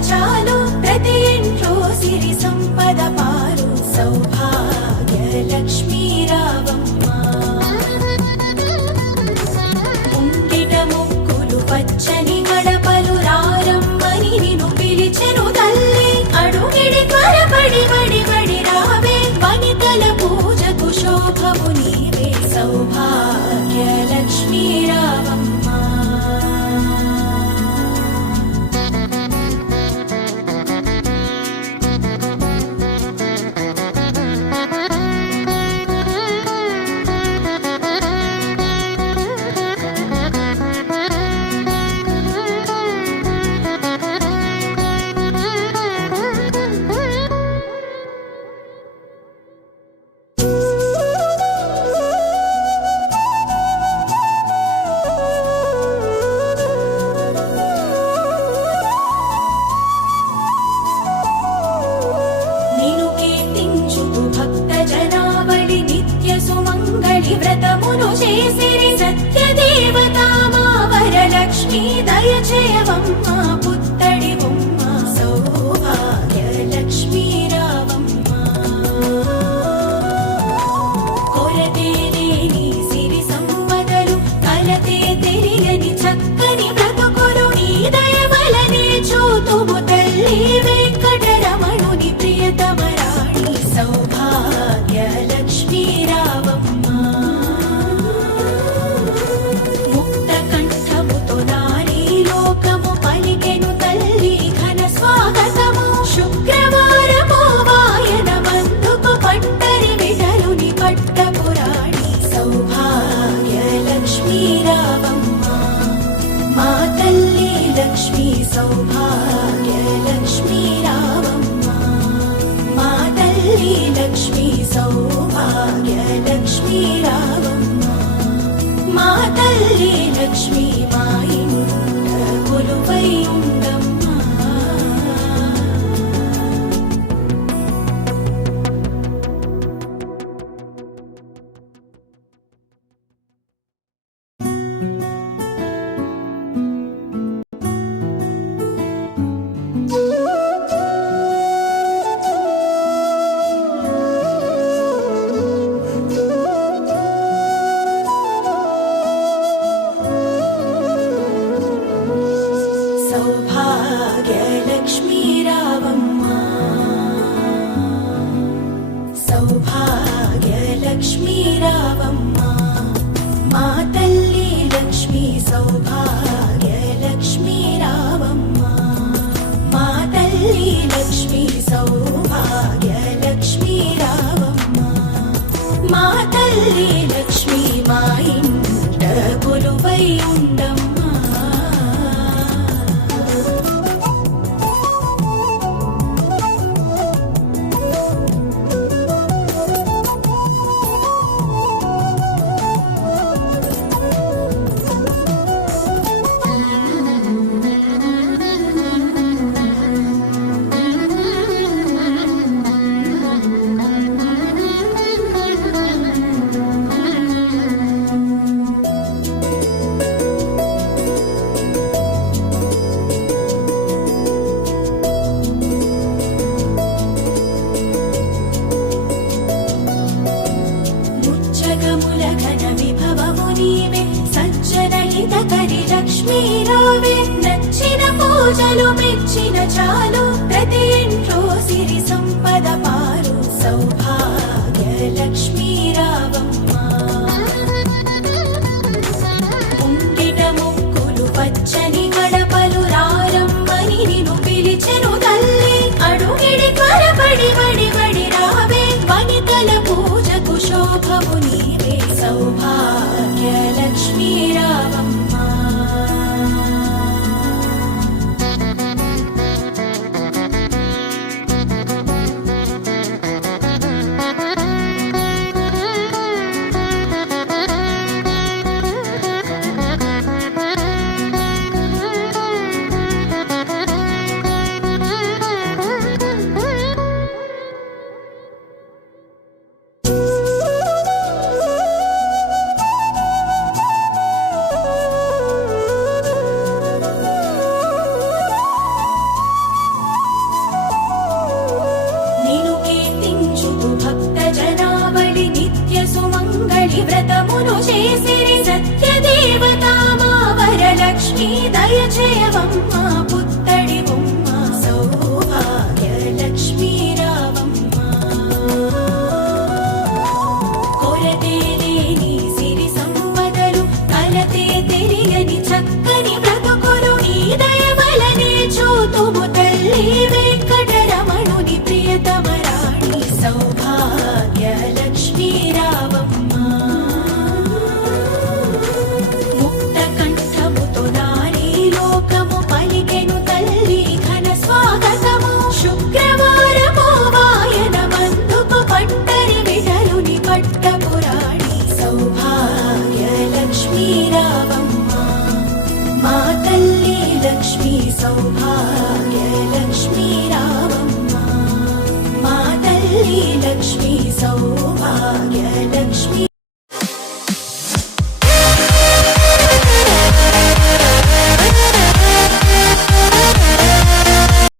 చాలు ప్రతి ఇంట్లో సిరి సంపద పారు సౌభాగ్య లక్ష్మీ రావమ్మ ఉండిట ముక్కులు పచ్చని గడపలు రారమ్మని నిన్ను పిలిచెను తల్లి అడుగిడి త్వరపడి వడి వడి రావే వనితల పూజకు శోభము నీవే సౌభాగ్య లక్ష్మీ రావమ్మ వ్రతమును చేసిరి సత్యదేవతా మా వరలక్ష్మీ దయచేయవమ్మ పుత్తడి బొమ్మ సౌభాగ్య లక్ష్మీ రావమ్మ కొరతే లేని సిరి సంపదలు కలతే తెలియని చక్కని బ్రతుకులు నీ దయవలనే చూతుము తల్లి వెంకటరమణుని ప్రియతమరాణి సౌభాగ్య లక్ష్మీ రావమ్మ లక్ష్మీ సౌభాగ్య లక్ష్మీ రావమ్మ మా తల్లి లక్ష్మీ సౌభాగ్య లక్ష్మీ రావమ్మ మా తల్లి లక్ష్మీ మా ఇంట కొలువై ఉండమ్మా పూజలు మెచ్చిన చాలు ప్రతి ఇంట్లో సిరి సంపద పారు సౌభాగ్య లక్ష్మీ రావమ్మ ఉండిట ముక్కులు పచ్చని గడపలు రారమ్మని నిన్ను పిలిచెను తల్లి అడుగిడి త్వరపడి వడి వడి రావే వనితల పూజకు శోభము నీవే సౌభాగ్య లక్ష్మీ రావమ్మ సౌభాగ్య లక్ష్మీ రావమ్మ మా తల్లి లక్ష్మీ సౌ